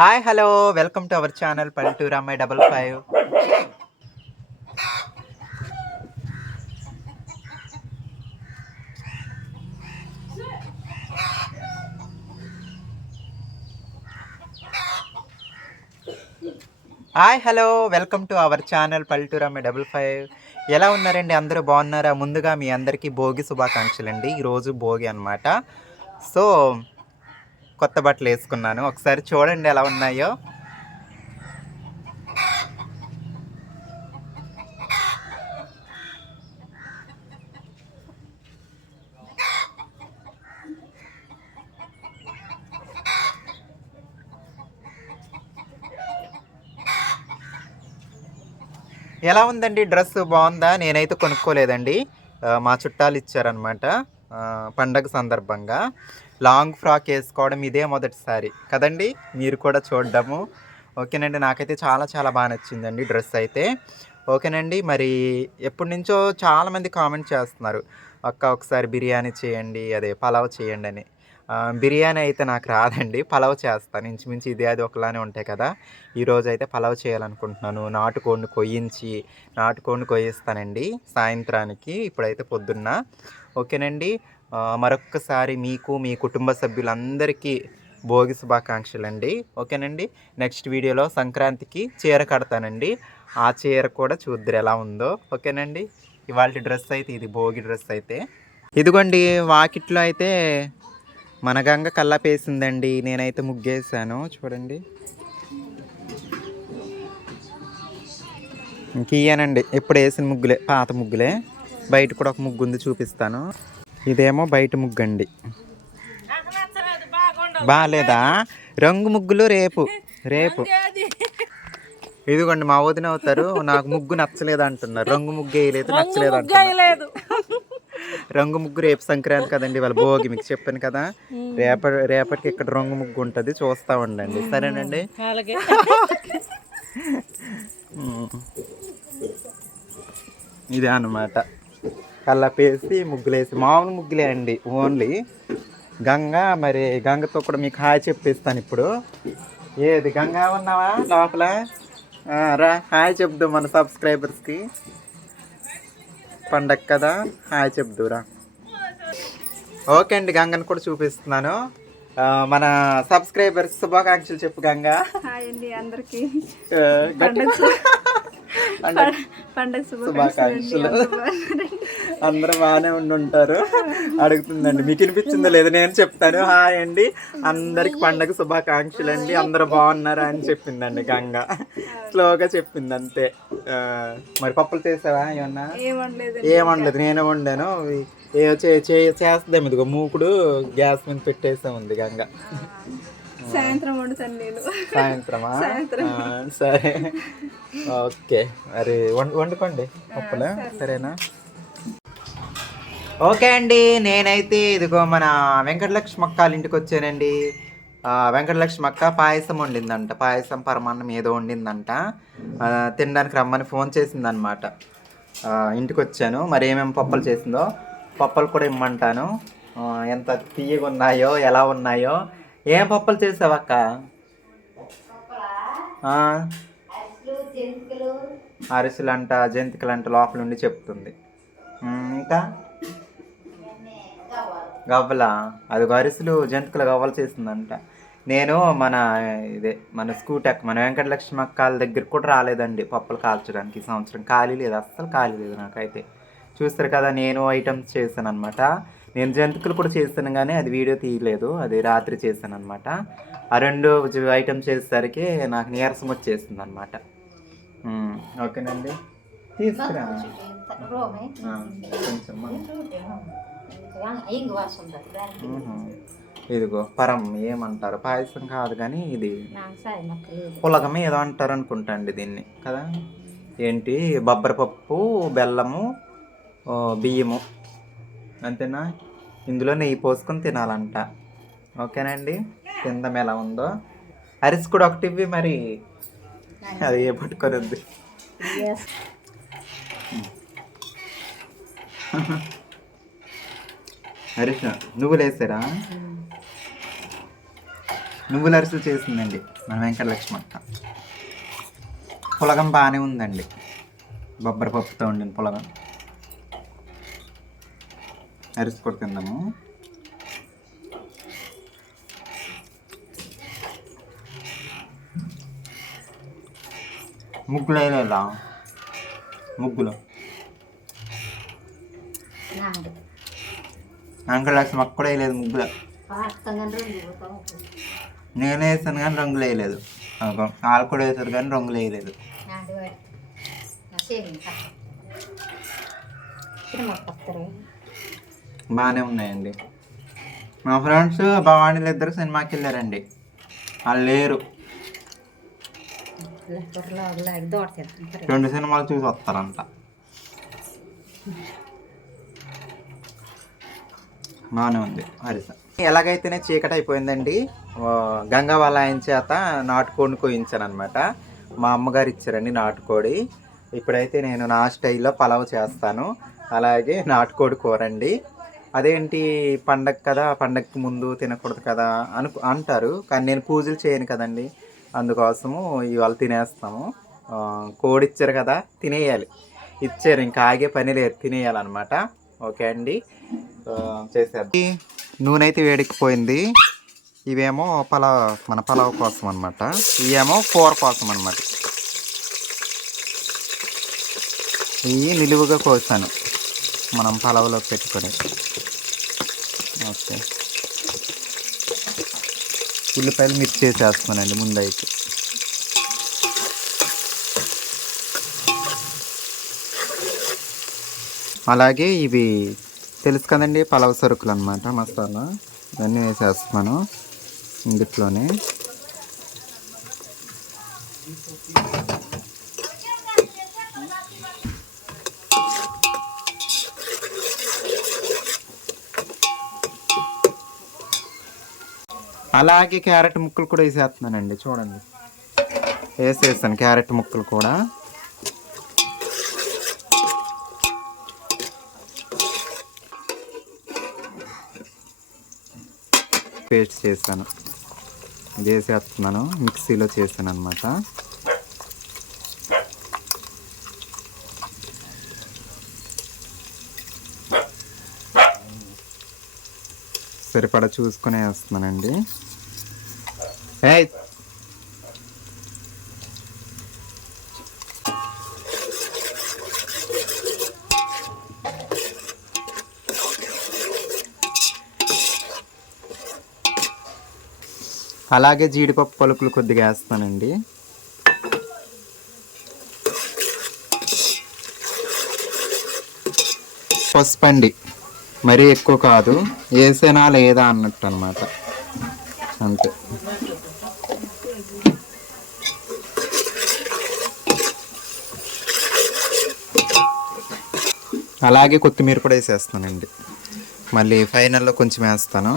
Hi hello. Welcome to our channel పల్లెటూరు అమ్మాయి double five. Hi hello. Welcome to our channel పల్లెటూరు అమ్మాయి double five. ఎలా ఉన్నారండి? అందరూ బాగున్నారా? ముందుగా మీ అందరికీ భోగి శుభాకాంక్షలు అండి ఈరోజు భోగి అన్నమాట. సో కొత్త బట్టలు వేసుకున్నాను. ఒకసారి చూడండి ఎలా ఉన్నాయో. ఎలా ఉందండి డ్రెస్ బాగుందా? నేనైతే కొనుక్కోలేదండి. మా చుట్టాలు ఇచ్చారనమాట పండగ సందర్భంగా లాంగ్ ఫ్రాక్ వేసుకోవడం ఇదే మొదటిసారి. కదండి? మీరు కూడా చూడడము. ఓకేనండి నాకైతే చాలా చాలా బాగా నచ్చిందండి డ్రెస్ అయితే. ఓకేనండి మరి ఎప్పటి నుంచో చాలామంది కామెంట్ చేస్తున్నారు. అక్క ఒకసారి బిర్యానీ చేయండి అదే పలావ్ చేయండి అని. బిర్యానీ అయితే నాకు రాదండి. పలావ్ చేస్తాను ఇంచుమించు ఇది అది ఒకలానే ఉంటాయి కదా. ఈరోజు అయితే పలావ్ చేయాలనుకుంటున్నాను. నాటుకోడిని కొయ్యించి నాటుకోడిని కొయ్యిస్తానండి సాయంత్రానికి. ఇప్పుడైతే పొద్దున్న. ఓకేనండి. మరొక్కసారి మీకు మీ కుటుంబ సభ్యులందరికీ భోగి శుభాకాంక్షలు అండి ఓకేనండి. నెక్స్ట్ వీడియోలో సంక్రాంతికి చీర కడతానండి. ఆ చీర కూడా చూద్దరు ఎలా ఉందో. ఓకేనండి. ఇవాళ డ్రెస్ అయితే ఇది భోగి డ్రెస్ అయితే. ఇదిగోండి వాకిట్లో అయితే మన గంగ కల్లాపేసిందండి నేనైతే ముగ్గేసాను చూడండి. ఇంక ఇయ్యానండి ఇప్పుడు వేసిన ముగ్గులే పాత ముగ్గులే. బయట కూడా ఒక ముగ్గు ఉంది చూపిస్తాను. ఇదేమో బయట ముగ్గు అండి బాగాలేదా రంగు ముగ్గులు రేపు రేపు. ఇదిగోండి మా వదిన అవుతారు. నాకు ముగ్గు నచ్చలేదు అంటున్నారు రంగు ముగ్గు వేయలేదు నచ్చలేదు అంటున్నారు. రంగు ముగ్గు రేపు సంక్రాంతి కదండి వాళ్ళ భోగి మీకు చెప్పాను కదా. రేపటి రేపటికి ఇక్కడ రంగు ముగ్గు ఉంటుంది చూస్తూ ఉండండి. సరేనండి. ఇదే అన్నమాట. కళ్ళపేసి ముగ్గులేసి మామూలు ముగ్గులే అండి ఓన్లీ. గంగ మరి గంగతో కూడా మీకు హాయ్ చెప్పిస్తాను ఇప్పుడు. ఏది గంగా ఉన్నావా లోపల? రా హాయ్ చెప్దు మన సబ్స్క్రైబర్స్కి. పండగ కదా? హాయ్ చెప్దురా. ఓకే అండి గంగను కూడా చూపిస్తున్నాను. మన సబ్స్క్రైబర్స్ శుభాకాంక్షలు చెప్పు గంగా. హాయ్ అండి అందరికి. గట్టిగా. పండగ పండగ శుభాకాంక్షలు. అందరూ బాగానే ఉండి ఉంటారు అడుగుతుందండి మీకు వినిపించిందో లేదో నేను చెప్తాను. హాయ్ అండి. అందరికి పండగ శుభాకాంక్షలు అండి అందరూ బాగున్నారా అని చెప్పిందండి గంగ. స్లోగా చెప్పింది అంతే మరి పప్పులు చేసావా ఏమన్నా? ఏమనలేదు నేనే వండాను. ఏ చే- చే- చేస్తాం ఇదిగో మూకుడు గ్యాస్ మీద పెట్టేసే ఉంది గంగ సాయంత్రం వండుతాను నేను. సాయంత్రమా? సరే. ఓకే. మరి వండుకోండి. పప్పులు? సరేనా? ఓకే అండి. నేనైతే ఇదిగో మన వెంకటలక్ష్మి అక్క ఇంటికి వచ్చానండి. వెంకటలక్ష్మి అక్క పాయసం వండిందంట. పాయసం పరమాన్నం ఏదో వండిందంట. తినడానికి రమ్మని ఫోన్ చేసిందనమాట ఇంటికి వచ్చాను. మరి ఏమేమి పప్పులు చేసిందో పప్పులు కూడా ఇమ్మంటాను. ఎంత తీయగా ఉన్నాయో ఎలా ఉన్నాయో ఏం పప్పులు చేసావు అక్క? ఆ, అరిసెలు అంట జంతికలు అంట లోపల నుండి చెప్తుంది. ఇంకా? గవ్వల. అది అరిసెలు జంతికలు గవ్వలు చేసిందంట. నేను మన ఇదే మన స్కూటెక్ మన వెంకటలక్ష్మి అక్కాల దగ్గర కూడా రాలేదండి పప్పులు కాల్చడానికి ఈ సంవత్సరం. ఖాళీ లేదు అస్సలు ఖాళీ లేదు నాకైతే. చూస్తారు కదా నేను ఐటమ్స్ చేశాను అనమాట నేను జంతికలు కూడా చేస్తాను కానీ అది వీడియో తీయలేదు. అది రాత్రి చేశాను అనమాట ఆ రెండు ఐటమ్స్ చేసేసరికి నాకు నీరసం వచ్చేసింది అనమాట ఓకేనండి. తీసుకురా. ఇదిగో పరం ఏమంటారు? పాయసం కాదు కానీ ఇది పులగం ఏదో అంటారు అనుకుంటా అండి దీన్ని. కదా? ఏంటి? బొబ్బరపప్పు బెల్లము ఓ, బియ్యము. అంతేనా? ఇందులో నెయ్యి పోసుకొని తినాలంట. ఓకేనండి? తిందాం ఎలా ఉందో. అరిసి కూడా ఒకటి ఇవ్వి మరి. అది ఏ పట్టుకొని వద్దు హరీష్ నువ్వు లేసారా నువ్వుల అరిసెలు చేసిందండి మన వెంకటలక్ష్మి అక్క. పులగం బాగానే ఉందండి. బొబ్బరి పప్పుతో ఉండిన పులగం. అరిసి కూడా తిందాము. ముగ్గులు వేయలేదా ముగ్గులు. వెంకటలక్ష్మి అక్క కూడా వేయలేదు ముగ్గులు. నేనే వేసాను కానీ రంగులు వేయలేదు. వాళ్ళు కూడా వేసారు కానీ రంగులు వేయలేదు. బాగానే ఉన్నాయండి. మా ఫ్రెండ్స్ భవానీలు ఇద్దరు సినిమాకి వెళ్ళారండి. వాళ్ళు లేరు. రెండు సినిమాలు చూసి వస్తారంట. బాగానే ఉంది. హరిస ఎలాగైతేనే చీకటి అయిపోయిందండి. గంగా వాళ్ళ ఆయన చేత నాటుకోడిని కోయించాను అనమాట మా అమ్మగారు ఇచ్చారండి నాటుకోడి. ఇప్పుడైతే నేను నా స్టైల్లో పలావ్ చేస్తాను. అలాగే నాటుకోడి కూర అండి. అదేంటి పండగ కదా పండగకి ముందు తినకూడదు కదా అను అంటారు. కానీ నేను పూజలు చేయను కదండి. అందుకోసము ఇవాళ తినేస్తాము. కోడి ఇచ్చారు కదా తినేయాలి. ఇచ్చారు ఇంకా ఆగే పని లేదు తినేయాలన్నమాట. ఓకే అండి. చేసేది నూనె అయితే వేడికిపోయింది ఇవేమో పలావ్ మన పలావ్ కోసం అనమాట ఇవేమో కూర కోసం అనమాట ఇవి నిలువుగా కోసాను. మనం పలావ్లో పెట్టుకొని ఓకే. ఉల్లిపాయలు మిక్స్ చేసేస్తున్నానండి ముందైతే. అలాగే ఇవి తెలుసు కదండి పలావ్ సరుకులు అనమాట మసాలా ఇవన్నీ వేసేస్తున్నాను. ఇందుట్లోనే. అలాగే క్యారెట్ ముక్కలు కూడా వేసేస్తున్నానండి చూడండి. వేసేస్తాను క్యారెట్ ముక్కలు కూడా. పేస్ట్ చేస్తాను చేసేస్తున్నాను మిక్సీలో చేస్తాను అనమాట సరిపడా చూసుకునే వేస్తున్నానండి అలాగే జీడిపప్పు పలుకులు కొద్దిగా వేస్తానండి. పసుపండి. మరీ ఎక్కువ కాదు. వేసేనా లేదా అన్నట్టు అనమాట అంతే. అలాగే కొత్తిమీర కూడా వేసేస్తానండి. మళ్ళీ ఫైనల్లో కొంచెం వేస్తాను.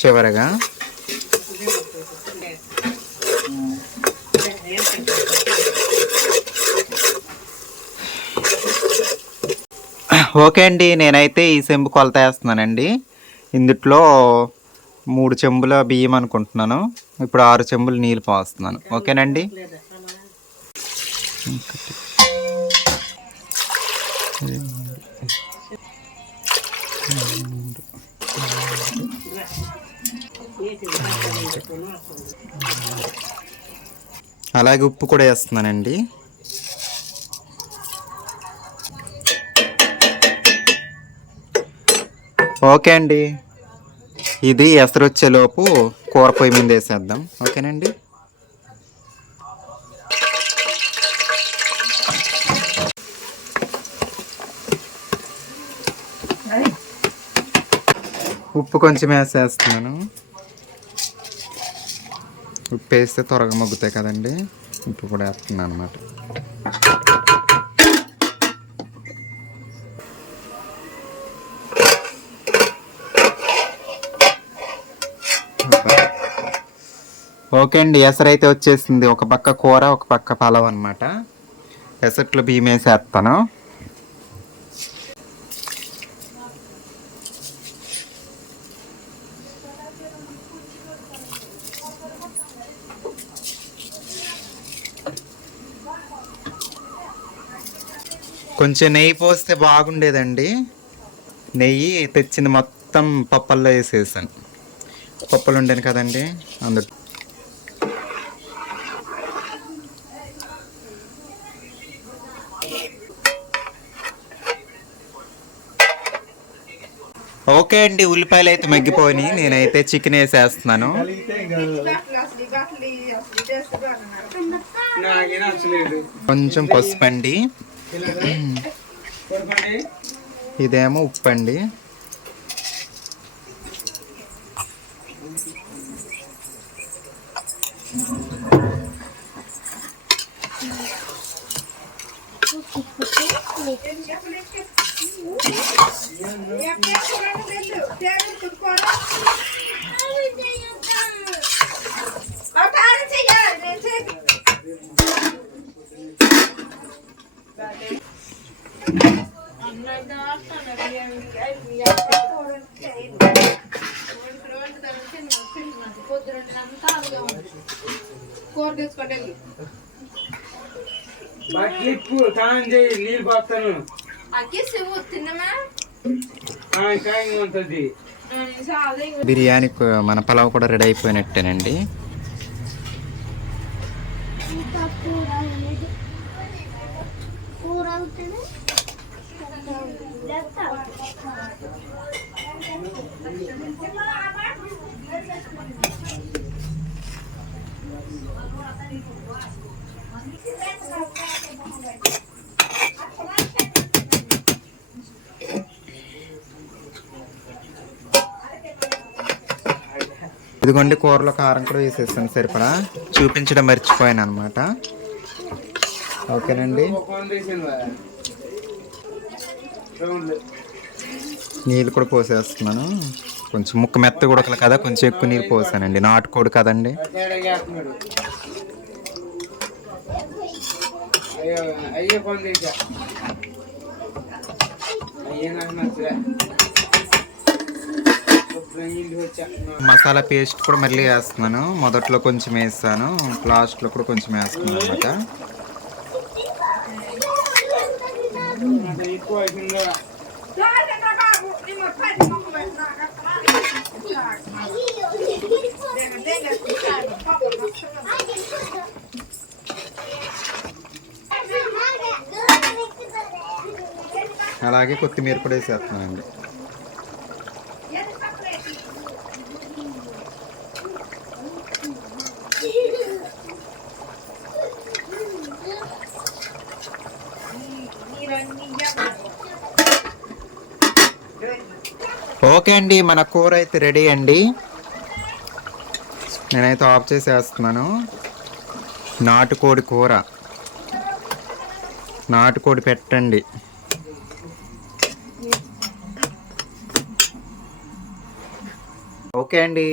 చివరగా. ఓకే అండి నేనైతే ఈ సెంబు కొలత వేస్తున్నానండి. ఇందుట్లో మూడు చెంబుల బియ్యం అనుకుంటున్నాను. ఇప్పుడు ఆరు చెంబులు నీళ్ళు పోస్తున్నాను. ఓకేనండి? అలాగే ఉప్పు కూడా వేస్తున్నానండి. ఓకే అండి. ఇది ఎసరు వచ్చేలోపు కూర పొయ్యి మీద వేసేద్దాం. ఓకేనండి? ఉప్పు కొంచెం వేసేస్తున్నాను. ఉప్పు వేస్తే త్వరగా మగ్గుతాయి కదండి. ఉప్పు కూడా వేస్తున్నాను అనమాట ఓకే అండి ఎసర్ అయితే వచ్చేసింది. ఒక పక్క కూర ఒక పక్క పలవ్ అనమాట ఎసట్లు బీమేసేస్తాను కొంచెం నెయ్యి పోస్తే బాగుండేదండి. నెయ్యి తెచ్చిన మొత్తం పప్పల్లో వేసేసాను. పప్పులు ఉండేను కదండి. అందుకు ఓకే అండి ఉల్లిపాయలు అయితే మగ్గిపోయి నేనైతే చికెన్ వేసేస్తున్నాను. కొంచెం పసుపు అండి ఇదేమో ఉప్పు అండి బట్లిప్పు తాను చేయి నీళ్ళు పోతాను బిర్యానీ మన పలావ్ కూడా రెడీ అయిపోయినట్టేనండి. ఇదిగోండి కూరలో కారం కూడా వేసేసాను సరిపడా? చూపించడం మర్చిపోయాను అనమాట ఓకేనండి. నీళ్ళు కూడా పోసేస్తున్నాను. కొంచెం ముక్క మెత్త ఉడకలు కదా కొంచెం ఎక్కువ నీళ్ళు పోసానండి. నాటుకోడు కదండి. అయ్యో అయ్యే కొంద వేసా అయ్యే నాకు నచ్చలే శుభ్రం నీళ్ళు వచ్చా మసాలా పేస్ట్ కూడా మళ్ళీ వేస్తున్నాను. మొదట్లో కొంచెం వేస్తాను లాస్ట్లో కూడా కొంచెం వేస్తున్నాను అనమాట అలాగే కొత్తిమీర కూడా వేసేస్తున్నానండి. ఓకే అండి మన కూర అయితే రెడీ అండి. నేనైతే ఆఫ్ చేసేస్తున్నాను. నాటుకోడి కూర. నాటుకోడి పెట్టండి. ఓకే అండి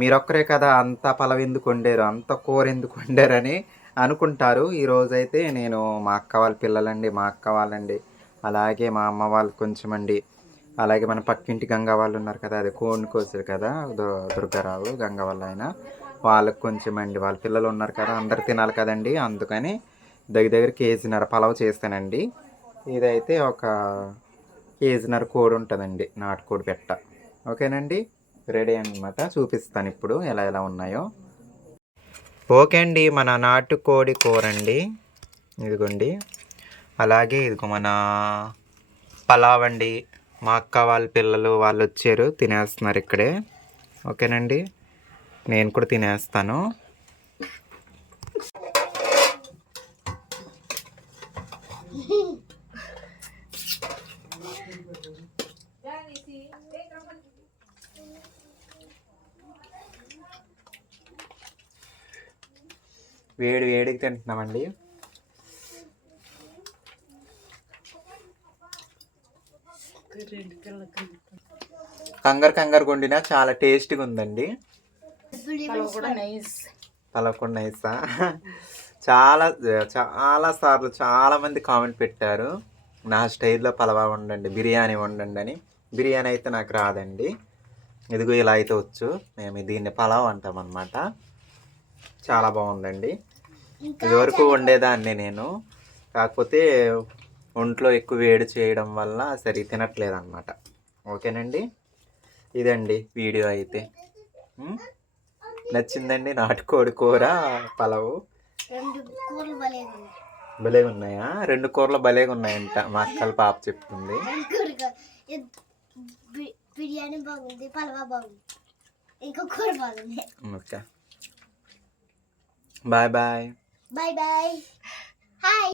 మీరొక్కరే కదా అంత పలవ ఎందుకు వండారు అంత కూర ఎందుకు వండారని అనుకుంటారు. ఈరోజైతే నేను మా అక్క వాళ్ళ పిల్లలండి మా అక్క వాళ్ళండి అలాగే మా అమ్మ వాళ్ళు కొంచెం అండి అలాగే మన పక్కింటి గంగా వాళ్ళు ఉన్నారు కదా అది కోడిని కోసారు కదా దు- దుర్గారావు గంగా వాళ్ళ ఆయన వాళ్ళకి కొంచెం అండి వాళ్ళ పిల్లలు ఉన్నారు కదా అందరు తినాలి కదండి అందుకని దగ్గర దగ్గర కేజీన్నర పలావ్ చేస్తానండి. ఇదైతే ఒక కేజీన్నర కోడి ఉంటుందండి నాటుకోడి పెట్ట. ఓకేనండి? రెడీ అనమాట చూపిస్తాను ఇప్పుడు ఎలా ఎలా ఉన్నాయో. ఓకే అండి మన నాటుకోడి కూర అండి ఇదిగోండి. అలాగే ఇదిగో మన పలావ్ అండి. మా అక్క వాళ్ళ పిల్లలు వాళ్ళు వచ్చారు తినేస్తున్నారు ఇక్కడే. ఓకేనండి? నేను కూడా తినేస్తాను. వేడి వేడికి తింటున్నామండి. కంగారు కంగారు వండినా చాలా టేస్టీగా ఉందండి. పలకొండ నైసా చాలా చాలా సార్లు చాలా మంది కామెంట్ పెట్టారు. నా స్టైల్లో పలవా వండండి బిర్యానీ వండండి అని. బిర్యానీ అయితే నాకు రాదండి. ఇదిగో ఇలా అయితే వచ్చు. మేము దీన్ని పలావ్ అంటాం అనమాట చాలా బాగుందండి. ఇదివరకు వండేదాన్ని నేను. కాకపోతే ఒంట్లో ఎక్కువ వేడి చేయడం వల్ల సరి తినట్లేదు అనమాట ఓకేనండి? ఇదండి వీడియో అయితే? నచ్చిందండి నాటుకోడి కూర పలావు. భలే ఉన్నాయా రెండు కూరలు భలేగా ఉన్నాయంట మా అక్కల పాప చెప్తుంది. కూర బిర్యానీ బాగుంది పలవా బాగుంది. ఇంకా కూర బాగుంది. Okay. Bye bye. Bye bye. Hi.